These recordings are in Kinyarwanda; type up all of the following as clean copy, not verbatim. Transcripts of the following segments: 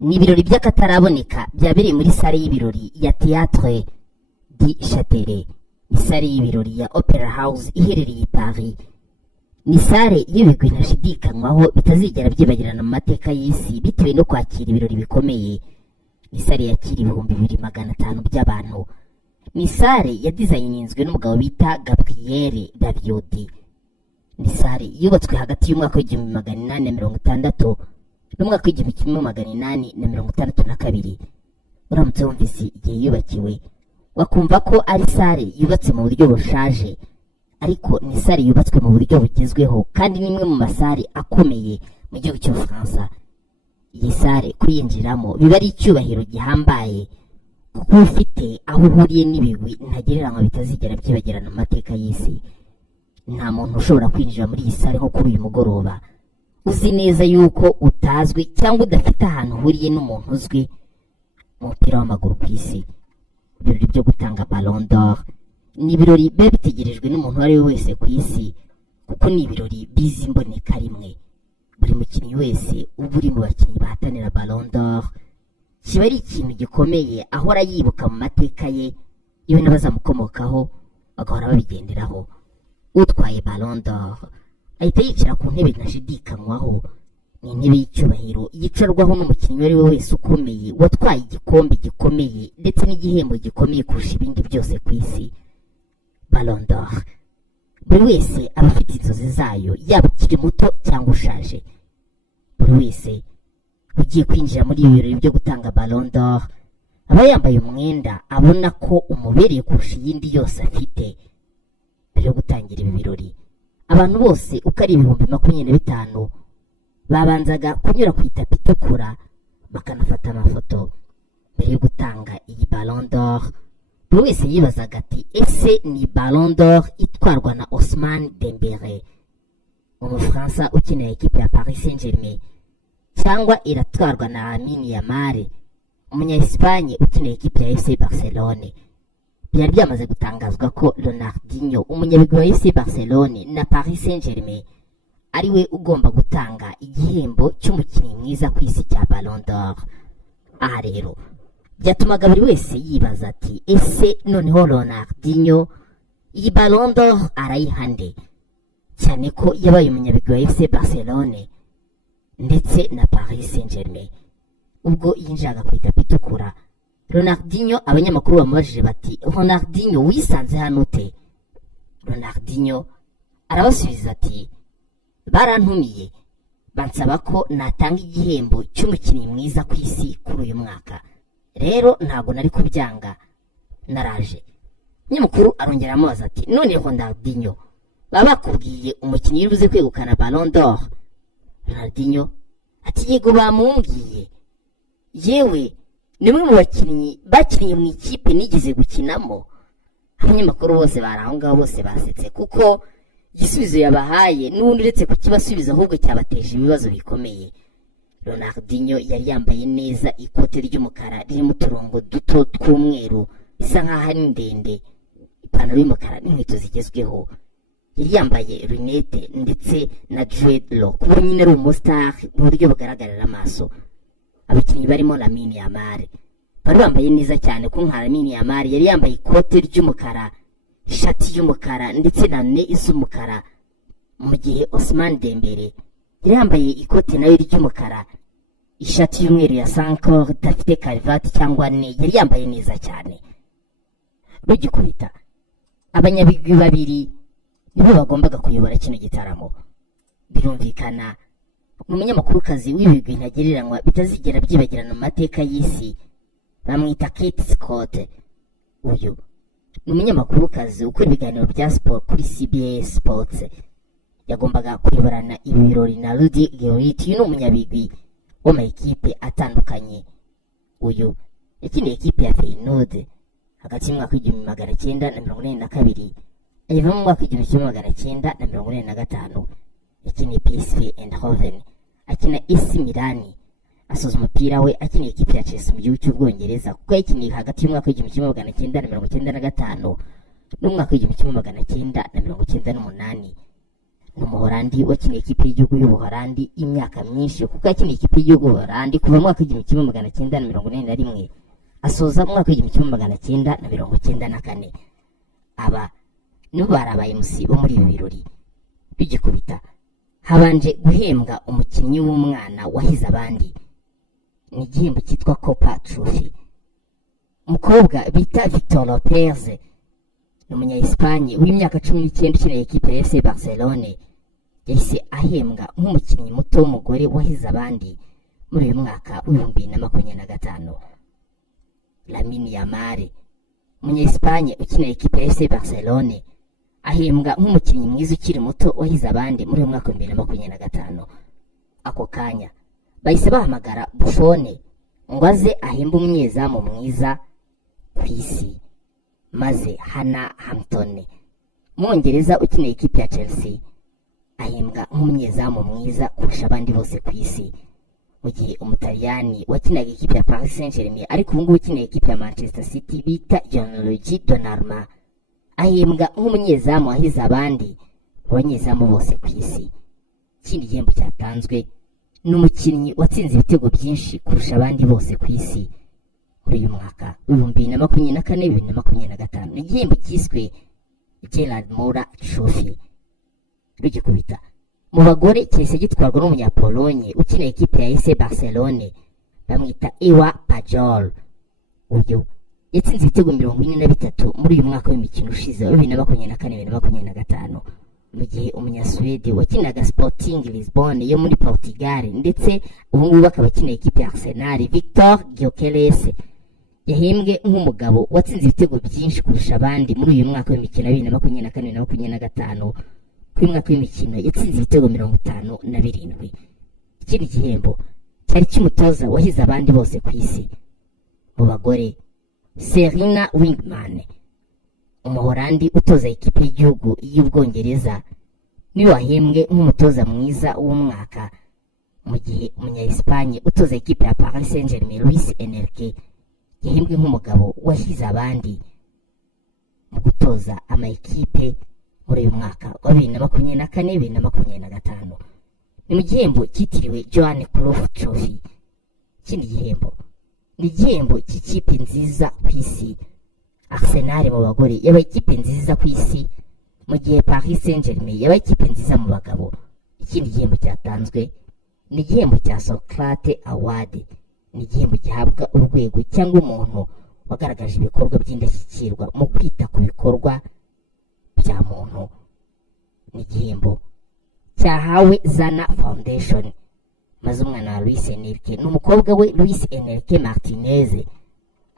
ni ibirori by'akataraboneka byabereye muri sale y'ibirori ya Théâtre du Châtelet. Ni sale y'ibirori ya Opera House iherereye i Paris. Ni sale y'ibigwi ntashidikanywaho bitazigera byibagirana mu mateka y'isi bitewe no kwakira ibirori bikomeye. Ni sale yakira 2500 by'abantu. Ni sale yadizayininzwe n'umugabo bita Gabriel Daviodi. Ni sale yubatswe hagati y'umwaka w'1860 n'umwaka w'1862. Uramutse wumvise igihe yubakiwe wakumva ko ari sale yubatse mu buryo bushaje, ariko ni sale yubatswe mu buryo bugezweho kandi nimwe mu masale akomeye mu gihugu cy'Ubufaransa. Iyi sale kuyinjiramo biba ari icyubahiro gihambaye kuko ufite aho uhuriye n'ibigwi ntagereranywa bitazigera byibagirana mu mateka y'isi. Nta muntu ushobora kwinjira muri iyi sale nko kuri uyu mugoroba uzi neza yuko utazwi cyangwa udafite ahantu uhuriye n'umuntu uzwi mu mupira w'amaguru ku isi. Ibirori byo gutanga Ballon d'Or ni ibirori biba bitegerejwe n'umuntu uwo ari we wese ku isi kuko ni ibirori bizi imboneka rimwe. Buri mukinnyi wese uba uri mu bakinnyi bahatanira Ballon d'Or kiba ari ikintu gikomeye ahora yibuka mu mateka ye, yewe n'abazamukomokaho bagahora babigenderaho. Utwaye Ballon d'Or ahita yicara ku ntebe ntashidikanywaho. Ni intebe y'icyubahiro yicarwaho n'umukinnyi uwo ari we wese ukomeye watwaye igikombe gikomeye ndetse n'igihembo gikomeye kurusha ibindi byose ku isi. Ballon d'Or buri wese aba afite inzozi zayo, yaba ukiri muto cyangwa ushaje. Buri wese ugiye kwinjira muri ibi birori byo gutanga Ballon d'Or aba yambaye umwenda abona ko umubereye kurusha iyindi yose afite. Mbere yo gutangira ibi birori abantu bose uko ari 25,000 babanzaga kunyura ku itapi itukura bakanafata amafoto. Mbere yo gutanga iyi Ballon d'Or buri wese yibazaga ati ese ni Ballon d'Or itwarwa na Ousmane Dembélé Umufaransa ukinira ekipe ya Paris Saint-Germain, cyangwa iratwarwa na Lamine Yamal Umunya-Espagne ukinira ekipe ya FC Barcelone. Byari byamaze gutangazwa ko Ronaldinho umunyabigwi wa FC Barcelone na Paris Saint-Germain ari we ugomba gutanga igihembo cy'umukinnyi mwiza ku isi cya Ballon d'Or. Aha rero byatumaga buri wese yibaza ati ese noneho Ronaldinho iyi Ballon d'Or arayihande, cyane ko yabaye umunyabigwi wa FC Barcelone ndetse na Paris Saint-Germain. Ubwo yinjaga ku itapi itukura Ronaldinho, abanyamakuru bamubajije bati Ronaldinho wisanze hano ute? Ronaldinho arabasubiza ati barantumiye bansaba ko natanga igihembo cy'umukinnyi mwiza ku isi kuri uyu mwaka, rero ntabwo nari kubyanga naraje. Umunyamakuru arongera amubaza ati none Ronaldinho baba bakubwiye umukinnyi uribuze kwegukana Ballon d'Or? Ronaldinho ati yego bamumbwiye, yewe nimwe mu bakinnyi bakinnye mu ikipe nigeze gukinamo. Abanyamakuru bose bari aho ngaho bose basetse kuko igisubizo yabahaye n'ubundi uretse kukibasubiza ahubwo cyabateje ibibazo bikomeye. Ronaldinho yari yambaye neza ikote ry'umukara ririmo uturongo duto tw'umweru bisa nk'aho ari ndende, ipantaro y'umukara n'inkweto zigezweho. Yari yambaye lunette ndetse na dreadlock, kuko nyine ari umustar mu buryo bugaragarira amaso. Abakinnyi barimo Lamine Yamal bari bambaye neza cyane ko nka Lamine Yamal yari yambaye ikote ry'umukara, ishati y'umukara ndetse na ne iz'umukara, mu gihe Ousmane Dembélé yari yambaye ikote nayo ry'umukara, ishati y'umweru ya sankor idafite karuvati cyangwa ne, yari yambaye neza cyane. Rugikubita abanyabigwi babiri nibo bagombaga kuyobora kino gitaramo. Birumvikana umunyamakurukazi w'ibigwi ntagereranywa bitazigera byibagirana mu mateka y'isi bamwita Kate Scott. Uyu ni umunyamakurukazi ukora ibiganiro bya sport kuri CBS Sports. Yagombaga kuyoborana ibi birori na Rudy Gullit. Uyu ni umunyabigwi wo mu ekipe atandukanye. Uyu yakiniye ekipe ya Feyenoord hagati y'umwaka w'1942 ayivamo mu mwaka w'1945. Yakiniye PSV Eindhoven, akina AC Milan, asoza umupira we akiniye ekipe ya Chelsea mu gihugu cy'Ubwongereza kuko yakiniye hagati y'umwaka w'1995 n'umwaka w'1998. ni umuholandi wakiniye ikipe y'igihugu y'ubuholandi imyaka myinshi, kuko yakiniye ikipe y'igihugu y'ubuholandi kuva mu mwaka w'igihumbi kimwe magana cyenda na mirongo inani na rimwe asoza mu mwaka w'igihumbi kimwe magana cyenda na mirongo cyenda na kane. Aba nibo bari aba MC bo muri ibi birori. Bigikubita habanje guhembwa umukinnyi w'umwana wahize abandi, ni igihembo cyitwa Copa Trophy. Umukobwa bita Victor Lopez ni umunya-Espagne w'imyaka 19 ukinira ikipe ya FC Barcelone, yahise ahembwa nk'umukinnyi muto w'umugore wahize abandi muri uyu mwaka w'2025. Lamine Yamal, umunya-Espagne ukinira ikipe ya FC Barcelone, ahembwa nk'umukinnyi mwiza ukiri muto wahize abandi muri uyu mwaka w'2025. Ako kanya bahise bahamagara Buffon ngo aze ahembe umunyezamu mwiza ku isi, maze Hannah Hampton, umwongereza ukinira ikipe ya Chelsea, ahembwa nk'umunyezamu mwiza kurusha abandi bose ku isi, mu gihe umutaliyani wakinaga ikipe ya Paris Saint-Germain ariko ubu ngubu ukinira ikipe ya Manchester City bita Gianluigi Donnarumma, ahembwa nk'umunyezamu wahize abandi mu banyezamu bose ku isi. Ikindi gihembo cyatanzwe ni umukinnyi watsinze ibitego byinshi kurusha abandi bose ku isi muri uyu mwaka w'2024-2025. Ni igihembo cyiswe Gerard Moura Trophy. Rugikubita mu bagore cyahise gitwarwa n'umunyapolonye ukinira ikipe ya FC Barcelone, bamwita Ewa Pajol. Uyu yatsinze ibitego 43 muri uyu mwaka w'imikino ushize wa 2024-2025, mu gihe umunyaswede wakinaga Sporting Lisbonne yo muri Portugal ndetse ubu ngubu akaba akinira ikipe ya Arsenal, Victor Gyökeres, yahembwe nk'umugabo watsinze ibitego byinshi kurusha abandi muri uyu mwaka w'imikino 2024-2025. Kuri mwaka w'imikino yatsinze ibitego 57. Ikindi gihembo cyari cy'umutoza wahize abandi bose ku isi. Mu bagore, Serena Wingman, umuholandi utoza ikipe y'igihugu y'Ubwongereza, niwe wahembwe nk'umutoza mwiza w'umwaka, mu gihe umunya-Espagne utoza ikipe ya Paris Saint-Germain Luis Enrique yahembwe nk'umugabo wahize abandi mu gutoza amakipe muri uyu mwaka wa 2024-2025. Ni mu gihembo cyitiriwe Johan Cruyff Trophy. Ikindi gihembo ni igihembo cy'ikipe nziza ku isi. Arsenal mu bagore yabaye ikipe nziza ku isi, mu gihe Paris Saint-Germain yabaye ikipe nziza mu bagabo. Ikindi gihembo cyatanzwe ni igihembo cya Socrates Award. Ni igihembo gihabwa urwego cyangwa umuntu wagaragaje ibikorwa by'indashyikirwa mu kwita ku bikorwa bya muntu. Ni igihembo cyahawe Zana Foundation, maze umwana wa Luis Enrique n'umukobwa we Luis Enrique Martinez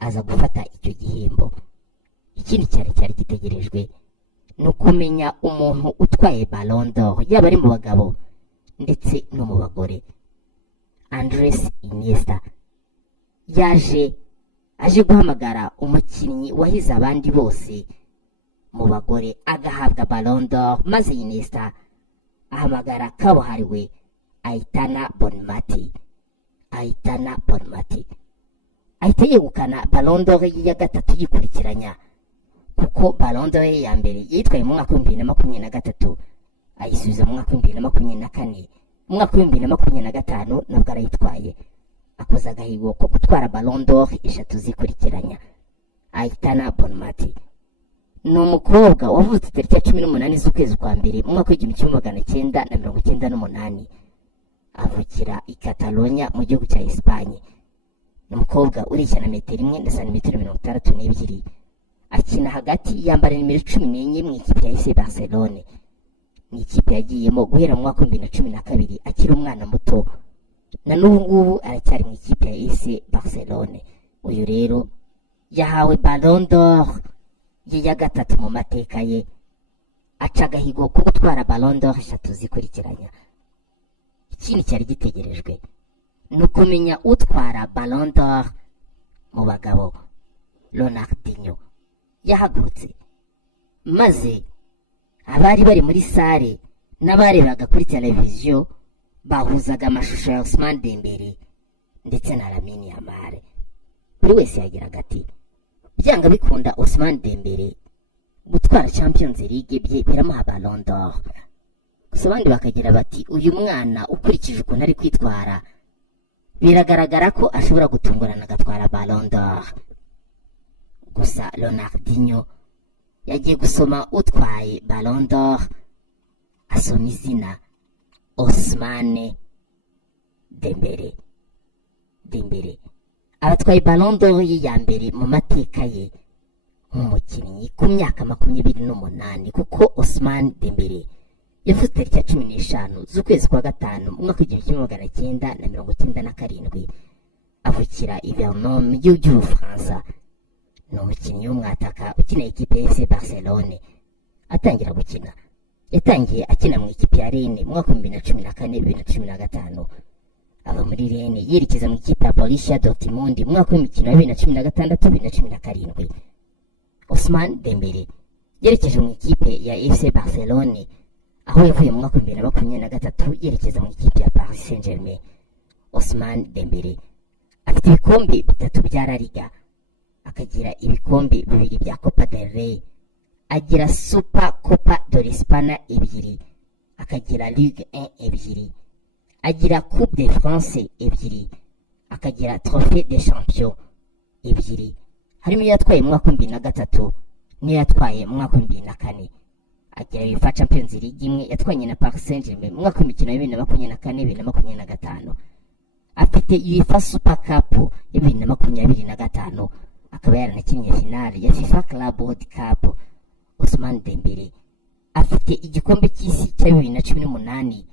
aza gufata icyo gihembo. Ikindi cyari gitegerejwe no kumenya umuntu utwaye Ballon d'Or, yaba ari mu bagabo ndetse no mu bagore. Andres Iniesta aje guhamagara umukinnyi wahize abandi bose mu bagore agahabwa Ballon d'Or, maze Iniesta ahamagara kabuhariwe Aitana Bonmati ahita yegukana Ballon d'Or ya gatatu yikurikiranya, kuko Ballon d'Or ya mbere yitwaye mu mwaka w'2023, ayisubiza mu mwaka w'2024, mu mwaka w'2025 nabwo arayitwaye, akoze agahigo ko gutwara Ballon d'Or 3 zikurikiranya. Aitana Bonmati ni umukobwa wavutse tariki ya 18 z'ukwezi kwa mbere mu mwaka w'1998, avukira i Catalonia mu gihugu cya Espagne. Ni umukobwa ureshya na metero 1 na santimetero 62, akina hagati, yambara nimero 14 mu ikipe ya FC Barcelone. Ni ikipe yagiyemo guhera mu mwaka w'2012 akiri umwana muto, na n'ubu ngubu aracyari mu ikipe ya FC Barcelone. Uyu rero yahawe Ballon d'Or ye ya gatatu mu mateka ye, aca agahigo ko gutwara Ballon d'Or 3 zikurikiranya. Ikindi cyari gitegerejwe ni ukumenya utwara Ballon d'Or mu bagabo. Ronaldinho yahagurutse, maze abari bari muri sare n'abarebaga kuri televiziyo bahuzaga amashusho ya Ousmane Dembele ndetse na Lamine Yamal. Buri wese yagiraga ati byanga bikunda Ousmane Dembele gutwara Champions League biramuha Ballon d'Or. gusa abandi bakagira bati uyu mwana ukurikije ukuntu ari kwitwara biragaragara ko ashobora gutungurana agatwara Ballon d'Or. Gusa Ronaldinho yagiye gusoma utwaye Ballon d'Or, asoma izina Ousmane Dembele. Abatwaye Ballon d'Or ye ya mbere mu mateka ye nk'umukinnyi ku myaka 28, kuko Ousmane Dembele yavutse tariki ya 15 z'ukwezi kwa gatanu mu mwaka w'1997, avukira i Vernon mu gihugu cy'Ubufaransa. Ni umukinnyi w'umwataka ukina ikipe ya FC Barcelone. Atangira gukina yatangiye akina mu ikipe ya Rennes mu mwaka wa 2014-2015, ava muri Rennes yerekeza mu ikipe ya Borussia Dortmund mu mwaka w'imikino wa 2016-2017. Ousmane Dembele yerekeje mu ikipe ya FC Barcelone, aho yavuye mu mwaka wa 2023 yerekeza mu ikipe ya Paris Saint-Germain. Ousmane Dembele afite ibikombe 3 bya La Liga, akagira ibikombe 2 bya Copa del Rey, agira Super Copa de l'Espagne 2, akagira Ligue 1 2, agira Coupe de France 2, akagira Trophée des Champions 2, harimo yatwaye mu mwaka wa 2003 niyo yatwaye mu mwaka wa 2004. Agira UEFA Champions League imwe yatwanye na Paris Saint-Germain mu mwaka w'imikino ya 2024-2025. Afite UEFA Super Cup ya 2025, akaba yaranakinnye finale ya FIFA Club World Cup. Ousmane Dembele afite igikombe cy'isi cya 2018,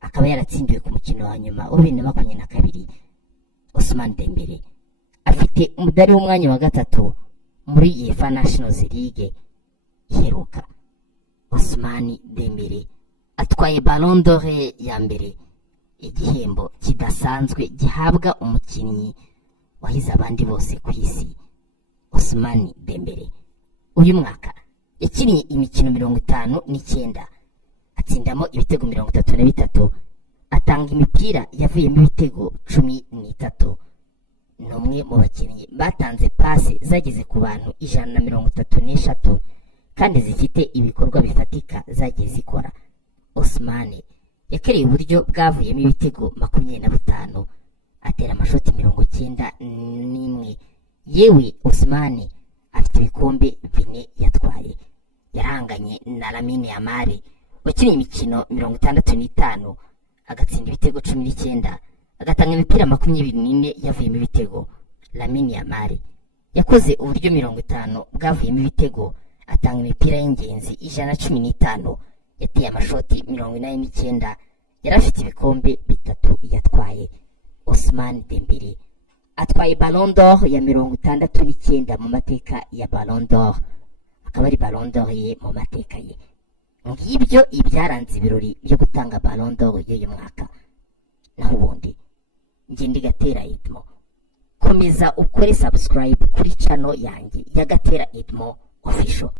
akaba yaratsindiwe ku mukino wa nyuma wa 2022. Ousmane Dembele afite umudari w'umwanya wa 3 muri UEFA Nations League iheruka. Ousmane Dembele atwaye Ballon d'Or ya mbere, igihembo kidasanzwe gihabwa umukinnyi wahize abandi bose ku isi. Ousmane Dembele uyu mwaka yakiniye imikino 59, atsindamo ibitego 33, atanga imipira yavuyemo ibitego 13. Ni umwe mu bakinnyi batanze pasi zageze ku bantu 133 kandi zifite ibikorwa bifatika zagiye zikora. Ousmane yakereye uburyo bwavuyemo ibitego 25, atera amashoti 91. Yewe Ousmane afite ibikombe 4 yatwaye. Yaranganye na Lamine Yamal wakiniye imikino 65, agatsinda ibitego 19, agatanga imipira 24 yavuyemo ibitego. Lamine Yamal yakoze uburyo 50 bwavuyemo ibitego, atanga imipira y'ingenzi 115, yateye amashoti 89. Yarafite ibikombe 3 yatwaye. Ousmane Dembele atwaye Ballon d'Or ya 69 mu mateka ya Ballon d'Or, akaba ari Ballon d'Or ye mu mateka ye. Ngibyo ibyaranze ibirori byo gutanga Ballon d'Or y'uyu mwaka. Naho ubundi njye ndi Gatera Edmo, komeza ukore subscribe kuri channel yanjye ya Gatera Edmo Official.